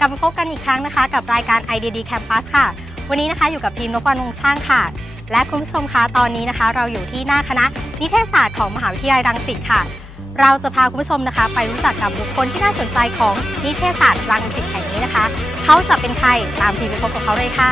กลับมาพบกันอีกครั้งนะคะ กับรายการ IDD Campus ค่ะ วันนี้นะคะอยู่กับทีมนพวรรณวงช่างค่ะ และคุณผู้ชมคะตอนนี้นะคะ เราอยู่ที่หน้าคณะนิเทศศาสตร์ของมหาวิทยาลัยรังสิตค่ะ เราจะพาคุณผู้ชมนะคะ ไปรู้จักกับบุคคลที่น่าสนใจของนิเทศศาสตร์รังสิตแห่งนี้นะคะ เขาจะเป็นใครตามทีมไปพบกับเขาเลยค่ะ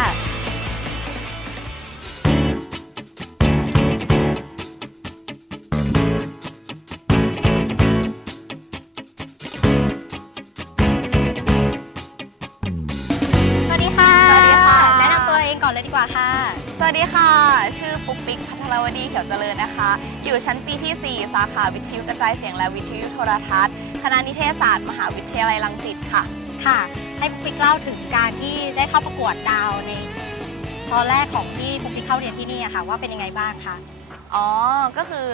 ว่าค่ะ สวัสดีค่ะ ชื่อปุ๊กปิ๊กพัทรวดีเขียวเจริญนะคะ อยู่ชั้นปีที่ 4 สาขาวิทยุกระจายเสียงและวิทยุโทรทัศน์ คณะนิเทศศาสตร์มหาวิทยาลัยรังสิตค่ะ ค่ะ ให้ปุ๊กปิ๊กเล่าถึงการที่ได้เข้าประกวดดาวในตอนแรกของที่ปุ๊กปิ๊กเข้าเรียนที่นี่อะค่ะ ว่าเป็นยังไงบ้างคะ อ๋อ ก็คือ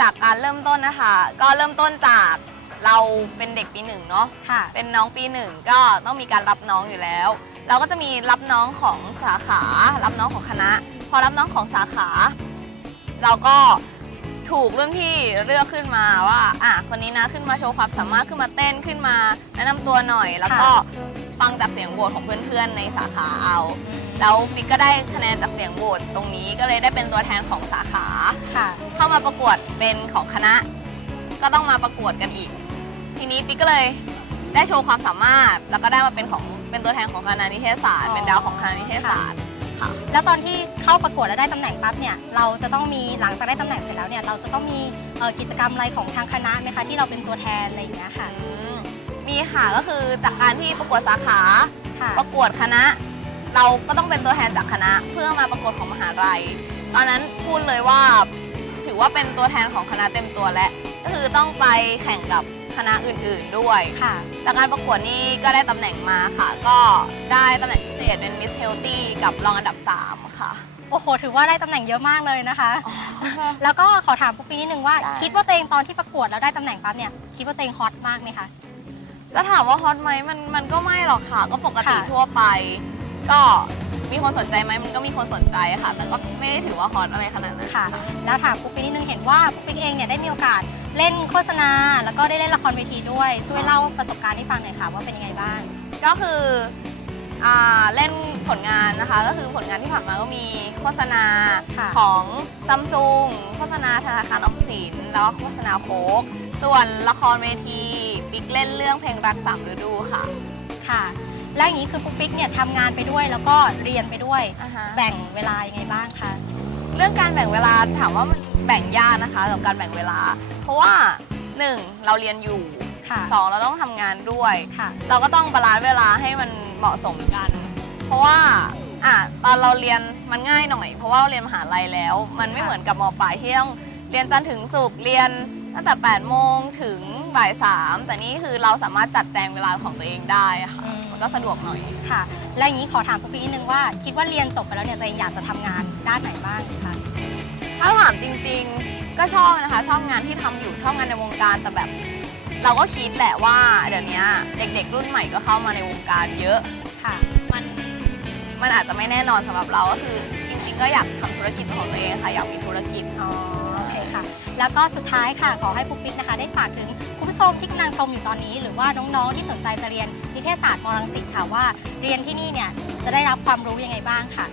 จากการเริ่มต้นนะคะ ก็เริ่มต้นจาก เราเป็นเด็กปีหนึ่งเนาะค่ะ เป็นน้องปีหนึ่งก็ต้องมีการรับน้องอยู่แล้ว เราก็จะมีรับน้องของสาขา รับน้องของคณะ พอรับน้องของสาขา เราก็ถูกรุ่นพี่เลือกขึ้นมาว่าอะคนนี้นะขึ้นมาโชว์ความสามารถขึ้นมาเต้นขึ้นมาแนะนำตัวหน่อย แล้วก็ฟังจากเสียงโหวตของเพื่อนๆในสาขาเอาแล้วปิ๊กก็ได้คะแนนจากเสียงโหวตตรงนี้ก็เลยได้เป็นตัวแทนของสาขาค่ะ เข้ามาประกวดเป็นของคณะ ก็ต้องมาประกวดกันอีก ทีนี้ปิ๊กก็เลยได้โชว์ความสามารถ แล้วก็ได้มาเป็นของเป็นตัวแทนของคณะนิเทศศาสตร์อ๋อเป็นดาวของคณะนิเทศศาสตร์ค่ะแล้วตอนที่เข้าประกวดแล้วได้ตำแหน่งปั๊บเนี่ยเราจะต้องมีหลังจากได้ตำแหน่งเสร็จแล้วเนี่ยเราจะต้องมีเอ่อกิจกรรมอะไรของทางคณะไหมคะที่เราเป็นตัวแทนอะไรอย่างเงี้ยค่ะอืมมีค่ะก็คือจากการที่ประกวดสาขา ค่ะประกวดคณะ เราก็ต้องเป็นตัวแทนจากคณะ เพื่อมาประกวดของมหาลัย ตอนนั้นพูดเลยว่าถือว่าเป็นตัวแทนของคณะเต็มตัวและก็คือต้องไปแข่งกับ คณะอื่นๆด้วยค่ะจากการประกวดนี่ก็ได้ตำแหน่งมาค่ะ ก็ได้ตำแหน่งพิเศษเป็น Miss Healthy กับรองอันดับ 3 ค่ะ โอ้โห ถือว่าได้ตำแหน่งเยอะมากเลยนะคะ แล้วก็ขอถามปุ๊กปิ๊กนิดนึงว่า ได้ คิดว่าตัวเองตอนที่ประกวดแล้วได้ตำแหน่งปั๊บเนี่ย คิดว่าตัวเองฮอตมากไหมคะ จะถามว่าฮอตไหมมันมันก็ไม่หรอกค่ะ ก็ปกติค่ะ ทั่วไป ก็มีคนสนใจไหมมันก็มีคนสนใจค่ะ แต่ก็ไม่ได้ถือว่าฮอตอะไรขนาดนั้น ค่ะ แล้วถามปุ๊กปิ๊กนิดนึงเห็นว่าปุ๊กปิ๊กเองเนี่ยได้มีโอกาส เล่นโฆษณา แล้วก็ได้เล่นละครเวทีด้วย ช่วยเล่าประสบการณ์ให้ฟังหน่อยค่ะว่าเป็นยังไงบ้าง ก็คืออ่าเล่นผลงานนะคะ ก็คือผลงานที่ผ่านมาก็มีโฆษณาค่ะของซัมซุงโฆษณาธนาคารออมสินแล้วก็โฆษณาโค้กส่วนละครเวทีปิ๊กเล่นเรื่องเพลงรักสามฤดูค่ะค่ะ แล้วอย่างนี้คือปุ๊กปิ๊กเนี่ยทำงานไปด้วยแล้วก็เรียนไปด้วย อ่าฮะ แบ่งเวลายังไงบ้างคะ เรื่องการแบ่งเวลาถามว่ามัน แบ่งยากนะคะกับการแบ่งเวลา เพราะว่าหนึ่งเราเรียนอยู่ ค่ะสองเราต้องทำงานด้วย ค่ะ เราก็ต้องบาลานซ์เวลาให้มันเหมาะสมกัน เพราะว่าอะตอนเราเรียนมันง่ายหน่อย เพราะว่าเราเรียนมหาลัยแล้ว มันไม่ค่ะเหมือนกับมปลายที่ต้องเรียนจันทร์ถึงศุกร์เรียนตั้งแต่8โมงถึงบ่ายสามแต่นี่คือเราสามารถจัดแจงเวลาของตัวเองได้อะค่ะอืม มันก็สะดวกหน่อย ค่ะ แล้วอย่างนี้ขอถามปุ๊กปิ๊กนิดนึงว่า คิดว่าเรียนจบไปแล้วเนี่ยตัวเองอยากจะทำงานด้านไหนบ้างคะ ถ้าถามจริง ๆ ก็ชอบนะคะ ชอบงานที่ทำอยู่ชอบงานในวงการแต่แบบ เราก็คิดแหละว่าเดี๋ยวนี้เด็กๆ รุ่นใหม่ก็เข้ามาในวงการเยอะค่ะ มันมันอาจจะไม่แน่นอนสำหรับเราก็คือจริงๆ ก็อยากทำธุรกิจของตัวเองค่ะ อยากมีธุรกิจ อ๋อโอเคค่ะ แล้วก็สุดท้ายค่ะ ขอให้ปุ๊กปิ๊กนะคะ ได้ฝากถึงคุณผู้ชมที่กำลังชมอยู่ตอนนี้ หรือว่าน้องๆที่สนใจจะเรียนนิเทศศาสตร์มรังสิตค่ะว่า เรียนที่นี่เนี่ยจะได้รับความรู้ยังไงบ้างค่ะ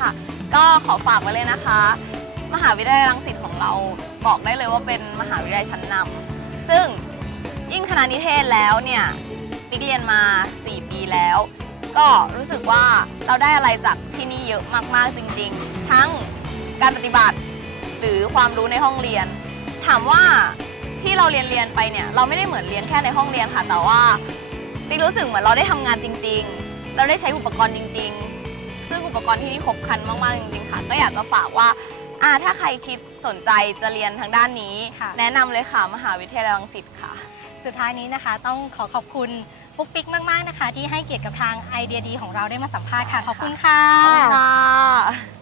ค่ะก็ขอฝากไว้เลยนะคะ มหาวิทยาลัยรังสิตของเราบอกได้เลยว่าเป็นมหาวิทยาลัยชั้นนำซึ่งยิ่งคณะนิเทศแล้วเนี่ยปิ๊กเรียนมา 4 ปีแล้ว ก็รู้สึกว่าเราได้อะไรจากที่นี่เยอะมากๆจริง ๆ ทั้งการปฏิบัติหรือความรู้ในห้องเรียน ถามว่าที่เราเรียนเรียนไปเนี่ยเราไม่ได้เหมือนเรียนแค่ในห้องเรียนค่ะ แต่ว่าปิ๊กรู้สึกเหมือนเราได้ทำงานจริง ๆ เราได้ใช้อุปกรณ์จริง ๆ ซึ่งอุปกรณ์ที่นี่ครบครันมากๆจริงๆค่ะ ก็อยากจะฝากว่า อ่าถ้าใครคิดสนใจจะเรียนทางด้านนี้ ค่ะ แนะนำเลยค่ะ มหาวิทยาลัยรังสิตค่ะ สุดท้ายนี้นะคะ ต้องขอขอบคุณปุ๊กปิ๊กมาก ๆ นะคะ ที่ให้เกียรติกับทางไอเดียดีของเราได้มาสัมภาษณ์ค่ะ ขอบคุณค่ะ ขอบคุณค่ะ